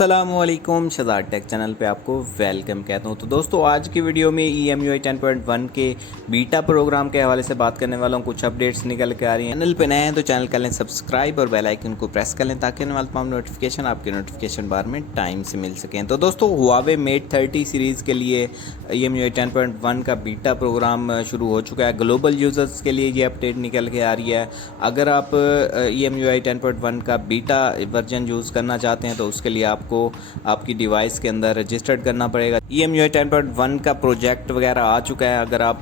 अस्सलामुअलैकुम Shahzad take channel पे आपको वेलकम कहता हूँ। तो दोस्तों आज की वीडियो में EMUI 10.1 के बीटा प्रोग्राम के हवाले से बात करने वाला हूँ। कुछ अपडेट्स निकल के आ रही हैं। चैनल पे नए हैं तो चैनल कर लें सब्सक्राइब और बेल आइकन को प्रेस कर लें ताकि आने वाले तमाम नोटिफिकेशन आपके नोटिफिकेशन बार में टाइम से मिल सकें। तो दोस्तों Huawei Mate 30 सीरीज़ के लिए EMUI 10.1 का बीटा प्रोग्राम शुरू हो चुका है। ग्लोबल यूज़र्स के लिए ये अपडेट निकल के आ रही है। अगर आप EMUI 10.1 का बीटा वर्जन यूज़ करना चाहते हैं तो उसके लिए आपको आपकी डिवाइस के अंदर रजिस्टर्ड करना पड़ेगा। EMUI 10.1 का प्रोजेक्ट वगैरह आ चुका है। अगर आप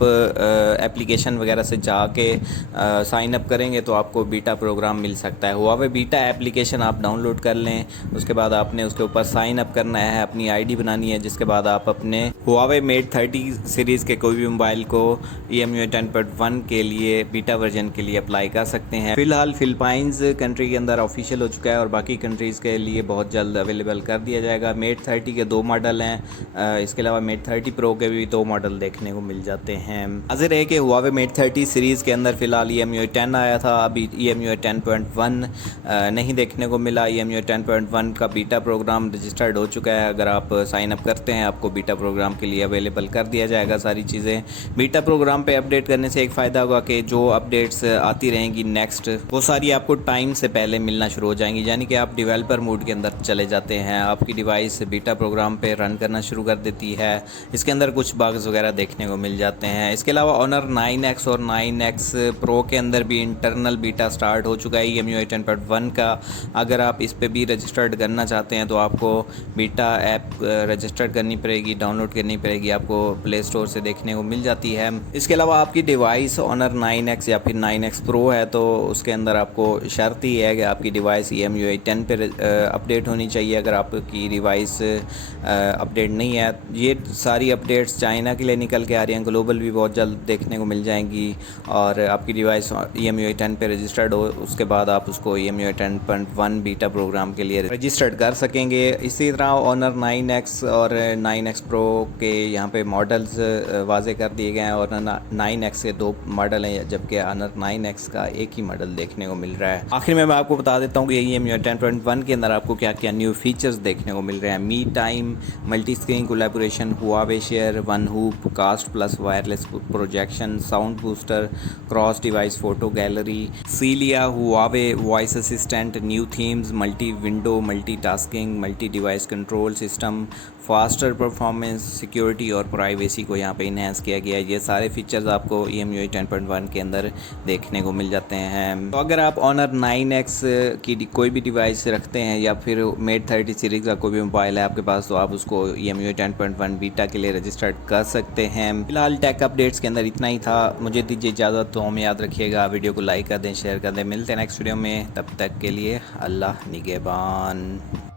एप्लीकेशन वगैरह से जाके साइन अप करेंगे तो आपको बीटा प्रोग्राम मिल सकता है। Huawei बीटा एप्लीकेशन आप डाउनलोड कर लें, उसके बाद आपने उसके ऊपर साइन अप करना है, अपनी आईडी बनानी है, जिसके बाद आप अपने Huawei Mate 30 सीरीज़ के कोई भी मोबाइल को EMUI 10.1 के लिए बीटा वर्जन के लिए अप्लाई कर सकते हैं। फिलहाल फिलीपाइंस कंट्री के अंदर ऑफिशियल हो चुका है और बाकी कंट्रीज़ के लिए बहुत जल्द अवेलेबल कर दिया जाएगा। Mate 30 के 2 मॉडल हैं, इसके अलावा Mate 30 Pro के भी 2 मॉडल देखने को मिल जाते हैं। हाजिर है कि Huawei Mate 30 सीरीज़ के अंदर फ़िलहाल EMUI 10 आया था, अभी EMUI 10.1 नहीं देखने को मिला। EMUI 10.1 का बीटा प्रोग्राम रजिस्टर्ड हो चुका है। अगर आप साइन अप करते हैं आपको बीटा प्रोग्राम के लिए अवेलेबल कर दिया जाएगा सारी चीज़ें। बीटा प्रोग्राम पे अपडेट करने से एक फ़ायदा होगा कि जो अपडेट्स आती रहेंगी नेक्स्ट, वो सारी आपको टाइम से पहले मिलना शुरू हो जाएंगी, यानी कि आप डेवलपर मोड के अंदर चले जाते हैं, आपकी डिवाइस बीटा प्रोग्राम पे रन करना शुरू कर देती है। इसके अंदर कुछ बग्स वगैरह देखने को मिल जाते हैं। इसके अलावा Honor 9X और 9X Pro के अंदर भी इंटरनल बीटा स्टार्ट हो चुका है EMUI 10.1 का। अगर आप इस पे भी रजिस्टर्ड करना चाहते हैं तो आपको बीटा ऐप रजिस्टर्ड करनी पड़ेगी, डाउनलोड करनी पड़ेगी, आपको प्ले स्टोर से देखने को मिल जाती है। इसके अलावा आपकी डिवाइस Honor 9X या फिर 9X Pro है तो उसके अंदर आपको शर्त ही है कि आपकी डिवाइस EMUI 10 पे अपडेट होनी चाहिए। अगर आपकी डिवाइस अपडेट नहीं है, ये सारी अपडेट्स चाइना के लिए निकल के आ रही हैं, ग्लोबल भी बहुत जल्द देखने को मिल जाएंगी। और आपकी डिवाइस EMUI 10 पे रजिस्टर्ड हो उसके बाद आप उसको EMUI 10.1 बीटा प्रोग्राम के लिए रजिस्टर्ड कर सकेंगे। इसी तरह Honor 9X और 9X Pro के यहाँ पे मॉडल्स वाजे कर दिए गए हैं और 9X के 2 मॉडल हैं, जबकि Honor 9X का एक ही मॉडल देखने को मिल रहा है। आखिर में मैं आपको बता देता हूँ कि EMUI 10.1 के अंदर आपको क्या क्या न्यू फीचर्स देखने को मिल रहे हैं। Me time, multi screen collaboration, Huawei share, one hop, cast plus wireless projection, sound booster, cross device photo gallery, Celia, Huawei voice assistant, new themes, multi window, multi tasking, multi device control system, faster performance, security और privacy को यहाँ पे enhance किया गया है। ये सारे features आपको EMUI 10.1 के अंदर देखने को मिल जाते हैं। तो अगर आप Honor 9X की कोई भी डिवाइस रखते हैं या फिर Mate 30 सीरीज़ का कोई भी मोबाइल है आपके पास तो आप उसको EMUI 10.1 बीटा के लिए रजिस्टर्ड कर सकते हैं। फिलहाल टेक अपडेट्स के अंदर इतना ही था। मुझे दीजिए इजाज़त, तो हमें याद रखिएगा, वीडियो को लाइक कर दें, शेयर कर दें। मिलते हैं नेक्स्ट वीडियो में, तब तक के लिए अल्लाह निगहबान।